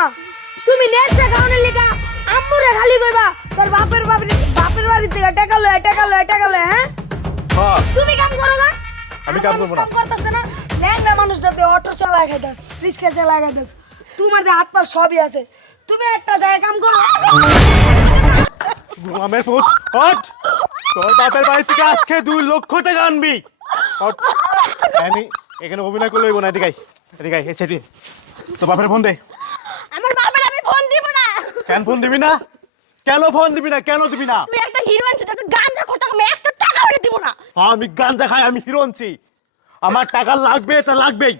না। তুমি নেশা খাওয়ানোর লিগা আম্মুরে খালি কইবা তোর বাপের বাড়ি থেকে টাকা লয় হ্যাঁ? হ্যাঁ তুমি কাম করো না? আমি কাম করবো না। কাম করতেছে না? ল্যাংড়া মানুষটাতে অটো চালায় খাইতাস, রিক্সা চালায় খাইতাস। তোমার যে হাত পা সবই আছে। তুমি একটা জায়গায় কাম করো। গোলামের পুত হট তোর বাপের বাড়ি থেকে আজকে 2 লক্ষ টাকা আনবি হট আমি এখানে অভিনয় করলে হইব না এদিকে আয় এসে দিয়ে তোর বাপের ফোন দে আমার বাবার আমি ফোন দিব না। কেন ফোন দিবি না কেন ফোন দিবি না কেন দিবি না তুই একটা হিরো আনছিস, একটা গাঞ্জা খরচা আমি একটা টাকা হলে দিব না। আমি গাঞ্জা খাই আমি হিরো আনছি আমার টাকা লাগবে এটা লাগবেই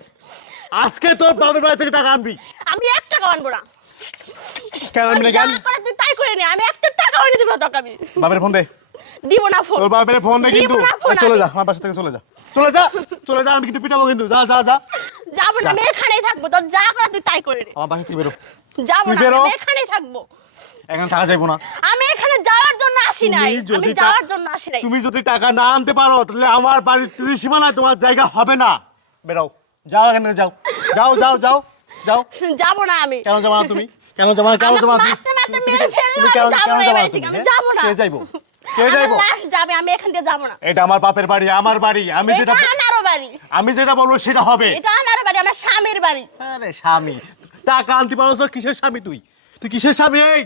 আজকে তোর বাপের বাড়ি থেকে টাকা আনবি আমি এক টাকা আনবো না। কেন আনবি না যা কেন করে তুই তাই করে নে, আমি একটা টাকা হলে দিব না তোকে আমি। বাপের ফোন দে দিব না ফোন। তোর বাপের ফোন দে কিন্তু দিব না ফোন চলে আমি। যা আমার বাসা থেকে চলে যা আমি কিন্তু পিটাবো কিন্তু যা যাবো না, আমি এখানেই থাকবো। তোর যা করে তুই তাই করে নে। আমার বাসা থেকে বেরো যাবো তুই না, বেরো। আমি এখানেই থাকবো। এখানে টাকা যাইবো না আমি এখানে যাওয়ার জন্য আসি নাই, তুমি যদি আমি যাওয়ার জন্য আসি নাই। তুমি যদি টাকা না আনতে পারো তাহলে আমার বাড়ির ত্রিসীমানায় তোমার জায়গা হবে না বেরো যাও এখানে যাও যাবো না আমি। কেন যাবা না তুমি কেন যাবা না আমাকে মারতে মারতে মেরে ফেললো, তুমি আমি যাবো না এই যাবা বাড়ি না থেকে, তুমি, আমি হ্যাঁ? যাবো না। কে যাইবো আমার লাশ যাবে, আমি এখান থেকে যাবো না। এটা আমার বাপের বাড়ি আমার বাড়ি আমি এটা যেটা আমারও বাড়ি, আমি যেটা বলবো সেটা হবে এটা আমারও বাড়ি, আমার স্বামীর বাড়ি। আরে স্বামী টাকা আনতে পারোস না কিসের স্বামী তুই কিসের স্বামী এই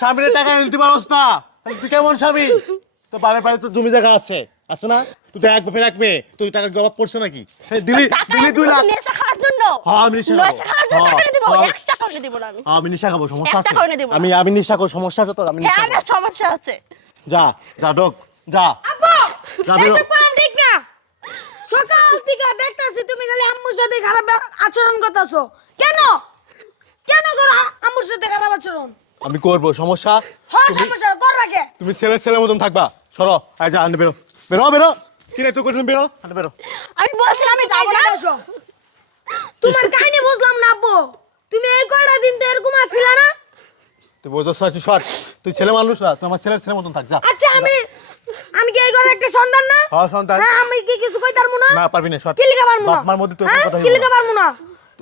স্বামীর টাকা আনতে পারোস না তাহলে তুই কেমন স্বামী তো বাপের বাড়ি তো জমি জায়গা আছে না তুই তো এক বাপের এক মেয়ে তুই টাকার জবাব পড়ছে নাকি দিলি টাকা 2 লাখ নেশা খাওয়ার জন্য। হ্যাঁ, আমি নেশা খাবো। নেশা খাওয়ার জন্য হ্যাঁ, টাকা এনে দিব, হ্যাঁ। এক টাকা হলে দিব না আমি। আমি নিশা খাবো সমস্যা একটা আছে করে দেবো না। আমি নিশা করব সমস্যা আছে তোর আমি হ্যাঁ, নিশা আমার করব। সমস্যা আছে। যা ডক যা আপু যা বেরো। এসব কাম ঠিক না। সকাল থেকে দেখতাছি তুমি খালি আম্মুর সাথে খারাপ আচরণ করতাছো। কেন করো আম্মুর সাথে খারাপ আচরণ? আমি করব সমস্যা হ্যাঁ সমস্যা কর রাখে। তুমি ছেলের মতন থাকবা সরো আয় যা আনতে বেরো কি রে তুই করে বেরো আনতে বেরো আমি বলছিলাম আমি যাবো না। তোমার কাহিনী বুঝলাম না আব্বু। তুমি এই কয়টা দিন তো এরকম আছিলা না? তুই বোঝাস না তুই শট তুই ছেলে মানুষ না তুই আমার ছেলের মতন থাক যা আচ্ছা আমি কি এই ঘরের একটা সন্তান না? হ্যাঁ সন্তান হ্যাঁ আমি কি কিছু কইতার মুনা? না পারবি না শট কি লিখা পারমু না? বাপ মার মধ্যে তুই হ্যাঁ, কথা কি হইবো লিখা না। পারমু না?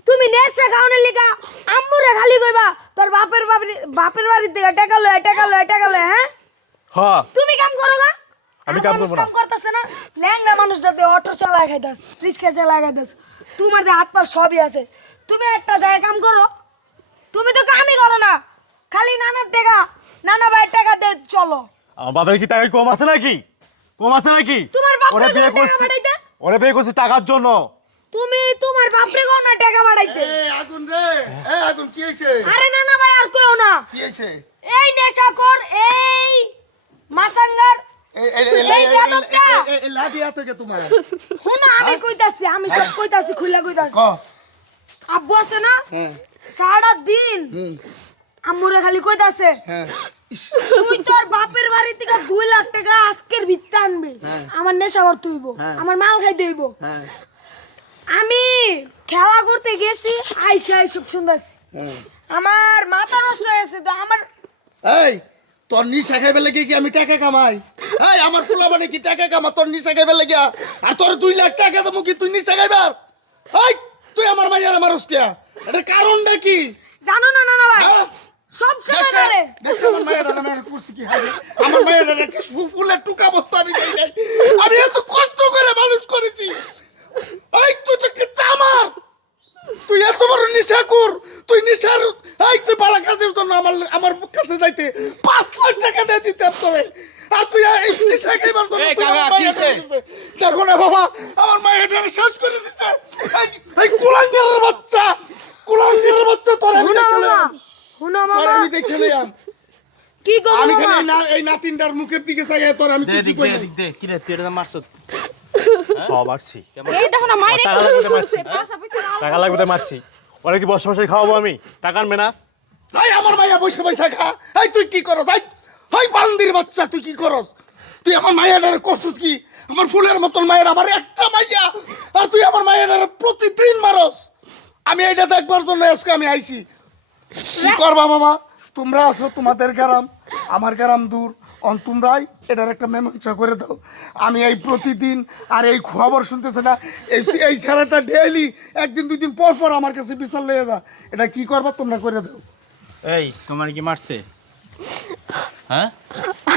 তুমি নেশা খাওয়ানোর লিগা আম্মুরে খালি কইবা তোর বাপের বাড়ি থেকে টাকা লয় হ্যাঁ? হ্যাঁ তুমি কাম করো না? আমি কাম করবো না। কাম করতেছে না? ল্যাংড়া মানুষটাতে অটো চালায় খাইতাস, রিক্সা চালায় খাইতাস। তোমার যে হাত পা সবই আছে। তুমি একটা জায়গায় কাম করো। তুমি তো কামই করো না। খালি নানা ভাইয়ের টাকা দিয়ে চলো। আমার বাবার কি টাকা কম আছে নাকি তোমার বাপ ওরে বিয়ে টাকা করছি বাড়াইতে? ওরে বিয়ে করছি টাকার জন্য তুমি তোমার বাপরে কও না টাকা বাড়াইতে। আগুন রে আগুন কি হয়েছে আরে নানা ভাই আর কইও না। কি হয়েছে এই নেশাখোর এই মাসাঙ্গার এই যাদবটা। লাদিয়া থেকে তোমার শুনো আমি কইতাছি আমি সব কইতাছি খুলে কইতাছি। ক আব্বু আছে না হ্যাঁ সারা দিন আম্মুরে খালি কইতাছে হ্যাঁ তুই তোর বাপের বাড়ি থেকে 2 লাখ টাকা আজকের ভিত্তা আনবি। হ্যাঁ। আমার নেশা করতে হইব, হ্যাঁ। আমার মাল খাইতে হইব। হ্যাঁ আমি খেলা করতে গেছি আইসা সব শুনতাছি। হ্যাঁ আমার মাথা নষ্ট হয়েছে তো আমার এই তোর নিশা খাইবে লাগে কি আমি টাকা কামাই এই আমার পোলা মানে কি টাকা কামা তোর নিশা খাইবে লাগে আর তোর 2 লাখ টাকা দেবো কি তুই নিশা খাইবার এই তুই আমার মাইয়ারে মারস কে এটা কারণটা কি জানো না নানা ভাই হ্যাঁ? সব সময় দেখছে বলে দেখছে আমার মাইয়ারে আমি আর করছি কি হবে আমার মাইয়ারে কি ফুলের টুকা বস্তু আমি দেই নাই আমি এত কষ্ট করে মানুষ করেছি এই তুই তো কি চামার তুই এত বড় নিশাকুর তুই নিশার এই তুই বাড়া কাজের জন্য আমার কাছে যাইতে 5 লাখ টাকা দিয়ে দিতে তোরে আর তুই এই নিশা খাইবার জন্য তুই আমার মায়ের কাছে দেখো না বাবা আমার মায়ের শেষ করে দিছে এই কুলাঙ্গারের বাচ্চা তোর আমি শুনো দেখে মামা লইয়াম। শুনো তোর মামা আমি দেখে লইয়াম। কি করব আমি মামা খালি এই নাতিনটার মুখের দিকে চাই তোর আমি কি কই কি রে তুই এটা মারছ মারছি এই দেখো না মাইরে টাকা লাগবে তো মারছি পাঁচা পয়সা দাও। টাকা লাগবে তো মারছি ওরা কি বসে খাওয়াবো আমি টাকা আনবে না এই আমার মাইয়া বসে বসে খা এই তুই কি করস এই বান্দির বাচ্চা তুই কি করস তুই আমার মাইয়াটার কষ্টস কি আমার ফুলের মতন মায়ের আমার একটা মাইয়া আর তুই আমার মাইয়াটার প্রতিদিন মারস আমি এইটা দেখবার জন্য আজকে আমি আইছি কি করবা বাবা তোমরা আসো তোমাদের গ্রাম আমার গ্রাম দূর তোমরাই এটার একটা মীমাংসা করে দাও আমি এই প্রতিদিন আর এই খবর শুনতেছে না এই ছেলেটা ডেইলি 1 দিন 2 দিন পর পর আমার কাছে বিচার লইয়া যা এটা কি করবা তোমরা করে দাও এই তোমার কি মারছে? হ্যাঁ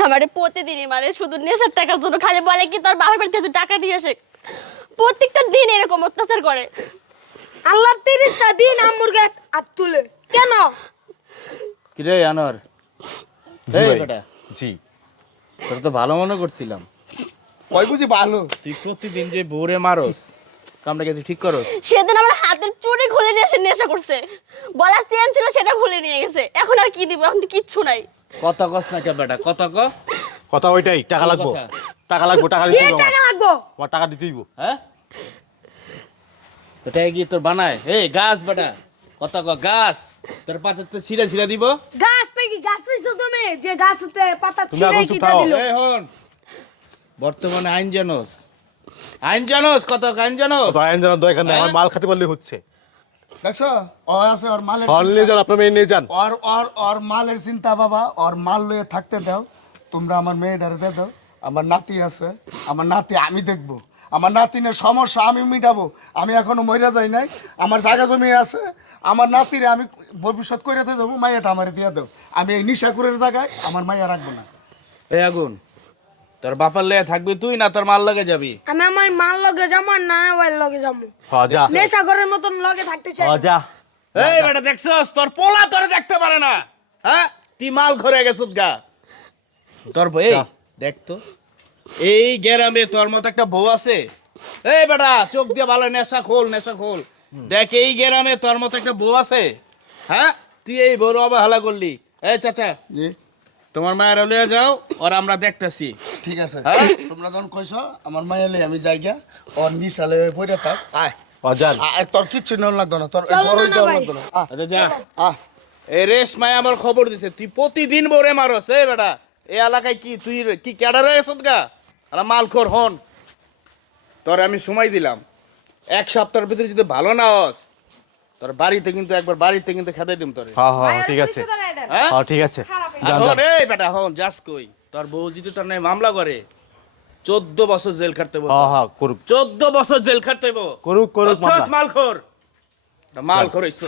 আমারে প্রতিদিনই মানে শুধু নেশার টাকার জন্য খালি বলে কি তোর বাবার বাড়িতে তুই টাকা দিয়ে আসে। প্রত্যেকটা দিন এরকম অত্যাচার করে। আল্লাহ 30টা দিন আম্মুর গায়ে হাত তুলে কেন? কি রে আনোয়ার? জি এই ভাই। বেটা, জি তোর তো ভালো মনে করছিলাম। ওই বুঝি ভালো। তুই প্রতিদিন যে বউরে মারস, কামটাকে তুই ঠিক করস? সেদিন আমার হাতের চুড়ি খুলে নিয়ে এসে নেশা করছে। গলার চেন ছিল সেটা খুলে নিয়ে গেছে। এখন আর কি দিব? এখন তো কিচ্ছু নাই। কথা কস না কে বেটা, কথা ক। কথা ওইটাই, টাকা ভালো লাগবো, কথা। টাকা লাগবো, টাকা কি দিতে হইবো টাকা আমার। লাগবো? আমার টাকা দিতে হইবো। হ্যাঁ এটা কি তোর বানায়? এই গাছ বেটা, কথা ক। গাছ তোর পাতে তো ছিঁড়া ছিঁড়া দিব। গাছ থেকে গাছ পাইছো তুমি যে গাছতে পাতা তুমি ছিঁড়ে এখন চুপ কি থাকো। দিল? এই হন, বর্তমানে আইন জানোস? আইন জানোস? কত আইন জানোস? তো আইন জানার দরকার নেই, আমার মাল খাতে পারলে হচ্ছে। দেখছো ও আছে ওর মালের ফল নিয়ে যান, আপনার মেয়ে নিয়ে যান। ওর মালের চিন্তা বাবা, ওর মাল লয়ে থাকতে দাও। তোমরা আমার মেয়েটারে দিয়ে দাও। আমার নাতি আছে, আমার নাতি আমি দেখবো। আমার নাতিনের সমস্যা আমি মিটাবো। আমি এখনো মইরা যাই নাই। আমার জায়গা জমি আছে, আমার নাতিরে আমি ভবিষ্যৎ করে দেবো। মাইয়াটা আমার দিয়ে দাও। আমি এই নিশাকুরের জায়গায় আমার মাইয়া রাখবো না। এই আগুন, তোর বাপার লেগে থাকবি তুই না তোর মাল লগে যাবি? আমি আমার মাল লগে যাবো আর না ওয়াইল লগে যাবো। হ্যাঁ যা, নেশাখোরের মতন লগে থাকতে চাই। হ্যাঁ যা। এই বেটা দেখছস তোর পোলা তোরে দেখতে পারে না। হ্যাঁ তুই মাল ঘরে গেছস গা। তোর বউ এই দেখ তো, এই গ্রামে তোর মতো একটা বউ আছে? এই বেটা চোখ দিয়ে ভালো নেশা খোল, নেশা খোল। দেখ এই গ্রামে তোর মতো একটা বউ আছে? হ্যাঁ তুই এই বউর অবহেলা করলি। এই চাচা, জি তোমার মায়ের লইয়া যাও, ওর আমরা দেখতেছি। ঠিক আছে। হ্যাঁ? তোমরা যখন কইছো আমার মাইয়া লই আমি যাইগা। ওর নিশালে পড়ে থাক। আয় হ্যাঁ যান। আয়, তোর কিচ্ছু নেওয়া লাগতো না। তোর চলো বড়ই না যাওয়া ভাই। লাগতো না। আয়, আচ্ছা যা। আয়। এই রেশমাই আমার খবর দিছে তুই প্রতিদিন বউরে মারস। এই বেটা এই এলাকায় কি তুই কি ক্যাডার হয়ে গেছত গা? আর মাল খোর হন। তোর আমি সময় দিলাম, 1 সপ্তাহের ভিতরে যদি ভালো না হস, তোর বাড়িতে কিন্তু একবার বাড়িতে কিন্তু খেদাই দিম তোরে। হ্যাঁ হ্যাঁ ঠিক আছে, হ্যাঁ হ্যাঁ ঠিক আছে। আর হন, এই বেটা হন, যাস কই? তোর বউ যদি তোর নাই মামলা করে 14 বছর জেল খাটতে হইব। হ্যাঁ হ্যাঁ করুক, 14 বছর জেল খাটতে হইব। করুক, করুক বুঝছস? মামলা। মাল খোর, মাল খোর হইছ।